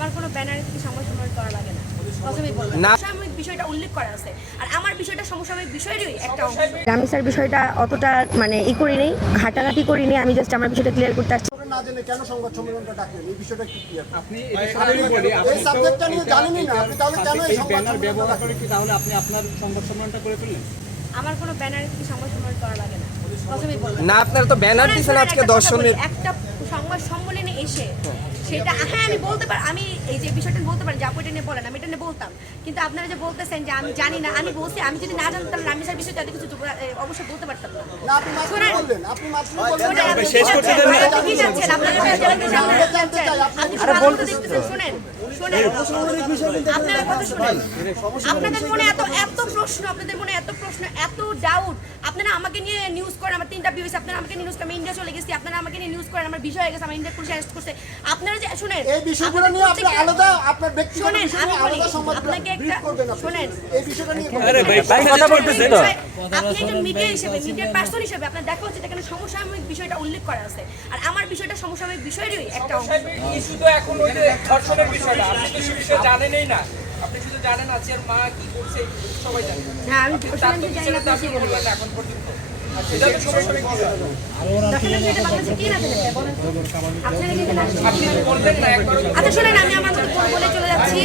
আমার কোনো ব্যানারে থেকে সমসাময়িক করা লাগে না। প্রথমেই বললাম সমসাময়িক বিষয়টা উল্লেখ করা আছে, আর আমার বিষয়টা সমসাময়িক বিষয়েরই একটা অংশ। আমি স্যার বিষয়টা অতটা মানে করিনি, ঘাটাঘাটি করিনি, আমি জাস্ট আমার বিষয়টা ক্লিয়ার করতে আসছি। না জেনে কেন সংবাদ সম্মেলনটা ডাকলেন এই বিষয়টা কি ক্লিয়ার? আপনি এই সাবজেক্টটা নিয়ে জানেনই না, আপনি তাহলে কেন এই সংবাদ ব্যানার ব্যবহার সম্মেলনটা করে কি তাহলে আপনি আপনার সংবাদ সম্মেলনটা করে ফেললেন? আমার কোনো ব্যানারে থেকে সমসাময়িক করা লাগে না। প্রথমেই বললাম না, আপনারা তো ব্যানার দিয়েছেন আজকে দর্শনের। একটা সংবাদ সম্মেলনে এসে সেটা হ্যাঁ আমি বলতে পারি, আমি এই যে বিষয়টা বলতে পারি যে আপু এটা নিয়ে বলেন, আমি এটা নিয়ে বলতাম, কিন্তু আপনারা যে বলতেছেন যে আমি জানি না, আমি বলছি আমি যদি না জানতাম রামিসার বিষয়ে তাদের কিছু অবশ্যই বলতে পারতাম না। না, আপনি মাত্র বললেন, আপনি মাত্র বললেন। আপনি শেষ করতে দেন না। কি যাচ্ছেন আপনারা বলতে দেখতেছেন, শুনেন শুনেন আপনারা কথা শুনেন। আপনাদের মনে এত প্রশ্ন, আপনাদের মনে এত প্রশ্ন, এত ডাউট, আপনারা আমাকে নিয়ে নিউজ করেন, আমার 3টা ভিউ হয়েছে, আপনারা আমাকে নিয়ে নিউজ করেন, আমি ইন্ডিয়া চলে গেছি, আপনারা আমাকে নিয়ে নিউজ করেন, আমার বিষয় হয়ে গেছে, আমার ইন্ডিয়া পুলিশ অ্যারেস্ট করছে। আপনারা যে শুনেন এই বিষয়গুলো নিয়ে আপনি আলাদা আপনার ব্যক্তিগত শুনেন, বিষয় আমি নিয়ে বলি, আলাদা সংবাদ আপনাকে একটা ব্রিফ করবেন আপনি। শুনেন, এই বিষয়টা নিয়ে আরে ভাই কথা বলতেছে তো। আপনি একজন মিডিয়া হিসেবে, মিডিয়ার পার্সন হিসেবে আপনার দেখা উচিত এখানে সমসাময়িক বিষয়টা উল্লেখ করা আছে, আর আমার বিষয়টা সমসাময়িক বিষয়েরই একটা অংশ। ইস্যু তো এখন ওই যে ধর্ষণের বিষয়টা, আপনি তো সে বিষয়ে জানেনই না। আপনি শুধু জানেন আজকের মা কি করছে সবাই জানে। হ্যাঁ আমি তার ধর্ষণের তো বিষয়ে জানি না, বিচারে তো আপনি বললেন না এখন পর্যন্ত। এটা তো সমসাময়িক বিষয়। ধর্ষণের বিষয়টা বাংলাদেশে কে না জানে বলেন তো? আপনারা কি জানেন? আপনি বললেন না একবার। আচ্ছা শুনেন, আমি আমার মতো বলে চলে যাচ্ছি।